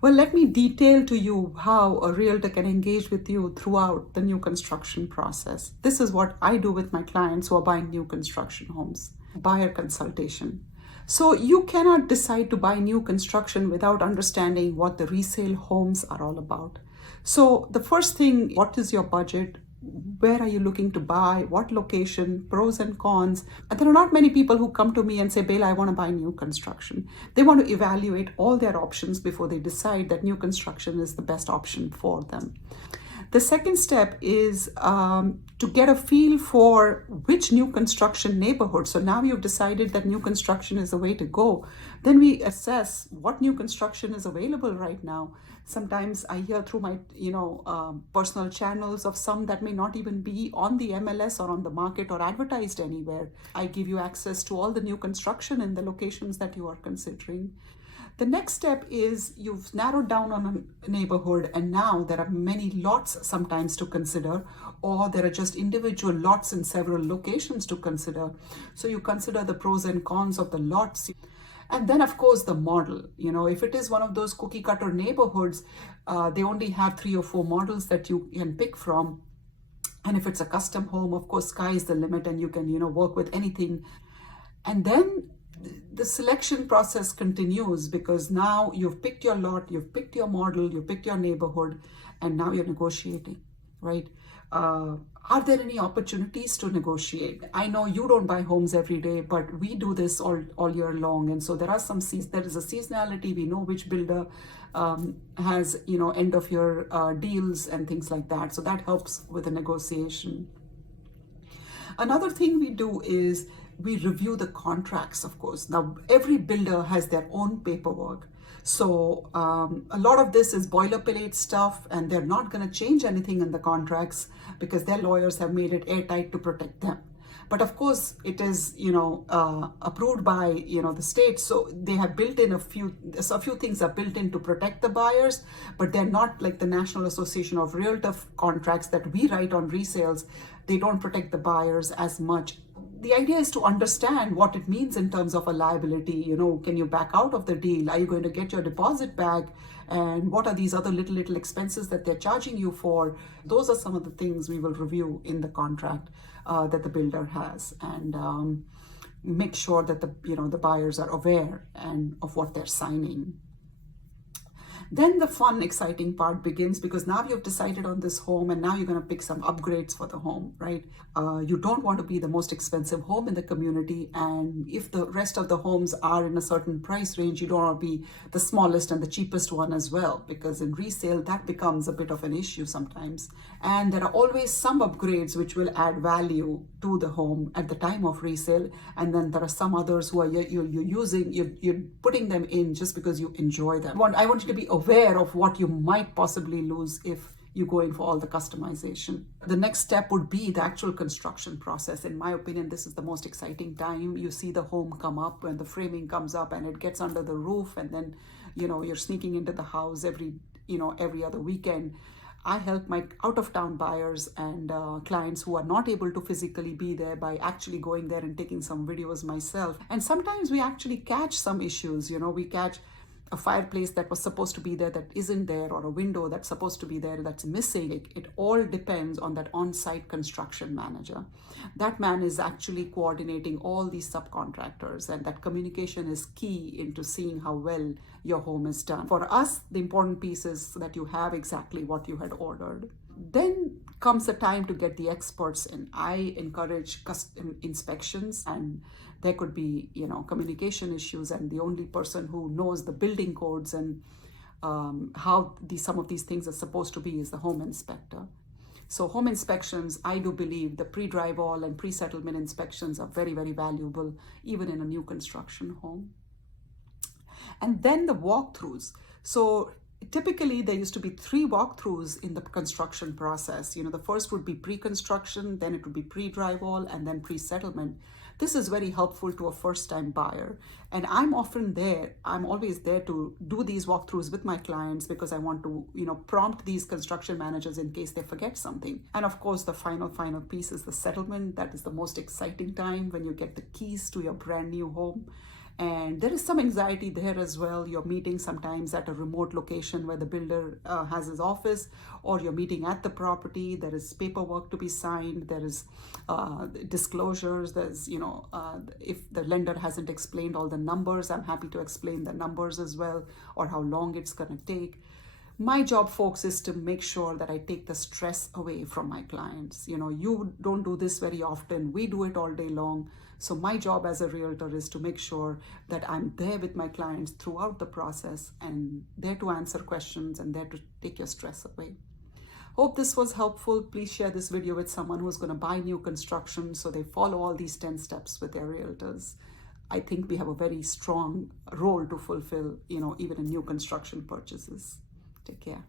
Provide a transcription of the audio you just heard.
Well, let me detail to you how a realtor can engage with you throughout the new construction process. This is what I do with my clients who are buying new construction homes. Buyer consultation. So you cannot decide to buy new construction without understanding what the resale homes are all about. So the first thing, what is your budget? Where are you looking to buy? What location? Pros and cons. And there are not many people who come to me and say, Bela, I want to buy new construction. They want to evaluate all their options before they decide that new construction is the best option for them. The second step is to get a feel for which new construction neighborhood. So now you've decided that new construction is the way to go. Then we assess what new construction is available right now. Sometimes I hear through my personal channels of some that may not even be on the MLS or on the market or advertised anywhere. I give you access to all the new construction in the locations that you are considering. The next step is you've narrowed down on a neighborhood, and now there are many lots sometimes to consider, or there are just individual lots in several locations to consider. So you consider the pros and cons of the lots. And then, of course, the model. If it is one of those cookie cutter neighborhoods, they only have 3 or 4 models that you can pick from. And if it's a custom home, of course, sky is the limit and you can, work with anything. And then the selection process continues because now you've picked your lot, you've picked your model, you've picked your neighborhood, and now you're negotiating, right? Are there any opportunities to negotiate? I know you don't buy homes every day, but we do this all year long. And so there is a seasonality. We know which builder has, end of year deals and things like that. So that helps with the negotiation. Another thing we do is we review the contracts, of course. Now, every builder has their own paperwork. So a lot of this is boilerplate stuff, and they're not going to change anything in the contracts because their lawyers have made it airtight to protect them. But of course, it is, approved by, the state. So they have built in a few things are built in to protect the buyers, but they're not like the National Association of Realtor contracts that we write on resales. They don't protect the buyers as much. The idea is to understand what it means in terms of a liability. Can you back out of the deal? Are you going to get your deposit back? And what are these other little expenses that they're charging you for? Those are some of the things we will review in the contract that the builder has, and make sure that the buyers are aware and of what they're signing. Then the fun, exciting part begins because now you've decided on this home and now you're going to pick some upgrades for the home, right? You don't want to be the most expensive home in the community. And if the rest of the homes are in a certain price range, you don't want to be the smallest and the cheapest one as well, because in resale, that becomes a bit of an issue sometimes. And there are always some upgrades which will add value to the home at the time of resale. And then there are some others who you're putting them in just because you enjoy them. I want you to be aware of what you might possibly lose if you go in for all the customization. The next step would be the actual construction process. In my opinion, this is the most exciting time. You see the home come up when the framing comes up and it gets under the roof, and then you're sneaking into the house every other weekend. I help my out-of-town buyers and clients who are not able to physically be there by actually going there and taking some videos myself. And sometimes we actually catch some issues. We catch a fireplace that was supposed to be there that isn't there, or a window that's supposed to be there that's missing. It all depends on that on-site construction manager. That man is actually coordinating all these subcontractors, and that communication is key into seeing how well your home is done. For us, the important piece is that you have exactly what you had ordered. Then comes the time to get the experts in. I encourage custom inspections, and there could be, communication issues, and the only person who knows the building codes and how some of these things are supposed to be is the home inspector. So home inspections, I do believe the pre-drywall and pre-settlement inspections are very, very valuable, even in a new construction home. And then the walkthroughs. So typically, there used to be 3 walkthroughs in the construction process. The first would be pre-construction, then it would be pre-drywall, and then pre-settlement. This is very helpful to a first-time buyer. And I'm always there to do these walkthroughs with my clients because I want to, prompt these construction managers in case they forget something. And of course, the final piece is the settlement. That is the most exciting time when you get the keys to your brand new home. And there is some anxiety there as well. You're meeting sometimes at a remote location where the builder has his office, or you're meeting at the property. There is paperwork to be signed. There is disclosures. There's, if the lender hasn't explained all the numbers, I'm happy to explain the numbers as well, or how long it's going to take. My job, folks, is to make sure that I take the stress away from my clients. You don't do this very often. We do it all day long. So my job as a realtor is to make sure that I'm there with my clients throughout the process and there to answer questions and there to take your stress away. Hope this was helpful. Please share this video with someone who's going to buy new construction so they follow all these 10 steps with their realtors. I think we have a very strong role to fulfill, even in new construction purchases. Take care.